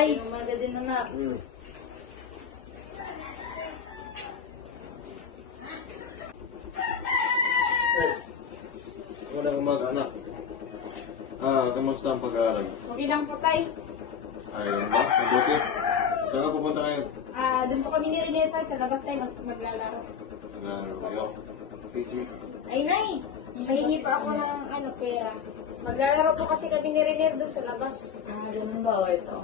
Tay. Umaga din, anak. Magandang umaga, anak. Kamusta ang pag-aaral? Okay lang po, Tay. Ayun ba? Mabuti. Saan ka pupunta ngayon? Doon po kami ni Reneta sa labas, Tay, maglalaro. Naglalaro kayo. Busy. Ay, Nay, pahingi pa ako ng pera. Maglalaro po kasi kami ni Reneta doon sa labas. Ganun ba? O, ito.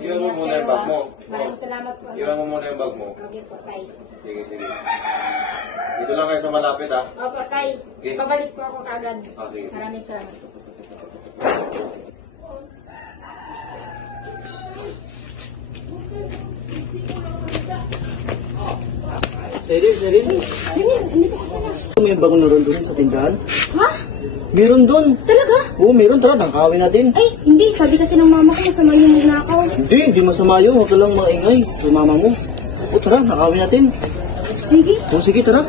Iwan mo muna yung bag mo. Maraming salamat po. Iwan mo muna yung bag mo. Okay po, Tay. Sige, sige. Dito lang kayo sa malapit, ha? Opo, Tay. Okay. Babalik po ako kagad. Sige. Maraming salamat. Seril. May bagong laro doon sa tindahan? Ha? Meron doon. Talaga? Oo, meron. Tara, tangkawin natin. Ay, hindi. Sabi kasi ng mama ko, masama yung nakaw. Hindi masama yun. Huwag ka lang maingay sa mama mo. O tara, nakawin natin. Sige. O sige, tara.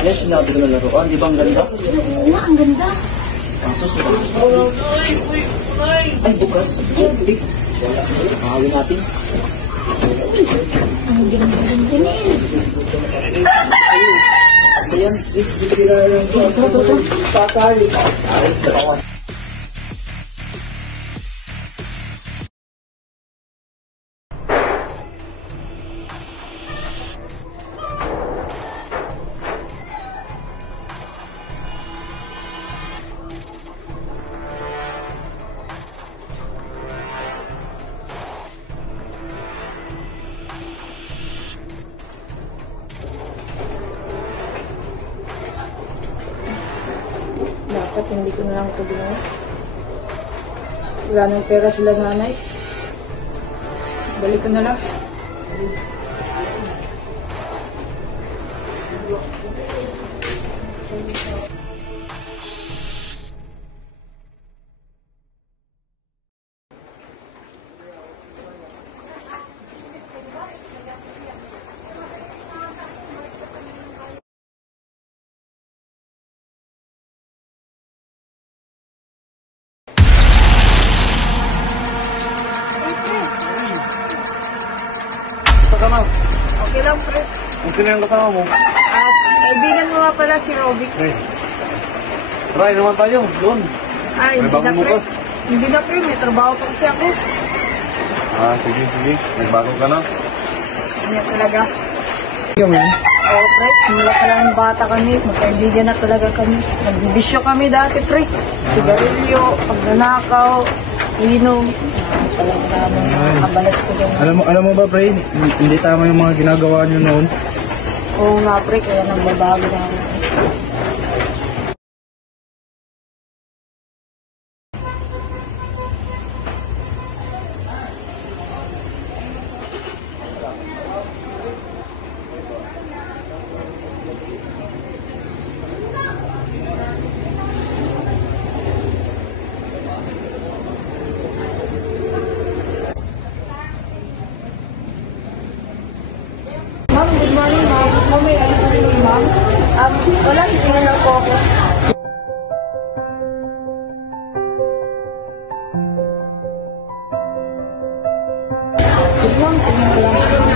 Ayan, sinabi ko na laruan. Di ba ang ganda? Oo nga, ang ganda. Kaso sa ay, bukas. Hindi. Nakawin natin. Ang ganda nil. Ayan. Tara. Dapat hindi ko na lang ito ginawa. Wala nang pera sila nanay. Balik ko na lang. Okay lang, pre. Ang sino yung kasama mo? Kaibigan mo nga pala si Robby. Try naman tayo. Doon. Ay, May hindi bagong na, pre. bukas. Hindi na, pre. May trabaho pa kasi ako. Sige. Nagbago ka na. Ganyan talaga. Oo, pre. Simula pa lang bata kami. Magkaibigan na talaga kami. Nagbibisyo kami dati, pre. Sigarilyo, pagnanakaw, inom. Talaga namin kabalas ko din. Alam mo ba, pre, hindi tama yung mga ginagawa nyo noon. Oo nga, pre. Kaya nagbabago na ako. Ma'am, good morning, ma'am. Ma'am, may ano po, ma'am? Wala, tingnan lang po ako. Sige, ma'am, tingnan ko lang.